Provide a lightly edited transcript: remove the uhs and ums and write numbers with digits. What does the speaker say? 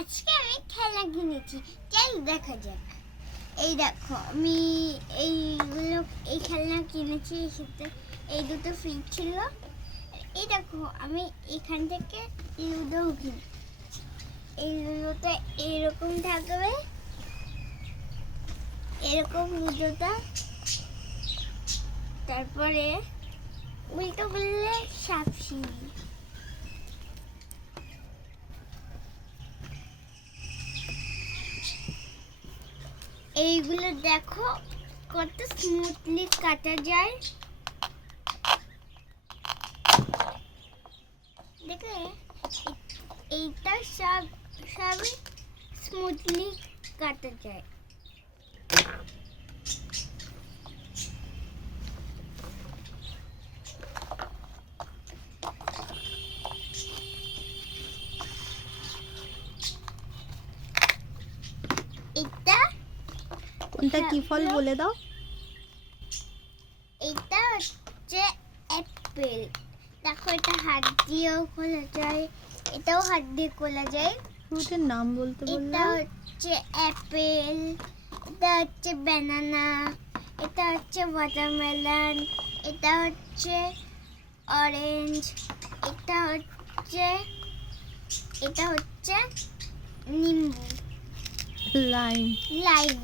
আজকে আমি খেলনা কিনেছি, চল দেখা যাক। এই দেখো, আমি এই খেলনা কিনেছি, সাথে এই দুটো ফ্রি ছিল। এই দেখো, আমি এখান থেকে লুডো কিনেছি। এই লুডোটা এরকম থাকবে, এরকম লুডোটা। তারপরে উল্টো করলে সাপসিঁড়ি। এইগুলো দেখো কত স্মুথলি কাটা যায়। দেখে এইটা সবই স্মুথলি কাটা যায়। কোনটা কি ফল বলে দাও। এটা হচ্ছে অ্যাপেল। দেখো, এটা হাত দিয়েও খোলা যায়, এটাও হাত দিয়ে খোলা যায়। ফ্রুটের নাম বলতে বললাম। এটা হচ্ছে অ্যাপেল, এটা হচ্ছে ব্যানানা, এটা হচ্ছে ওয়াটারমেলন, এটা হচ্ছে অরেঞ্জ, এটা হচ্ছে নিম্বু, লাইম। লাইম।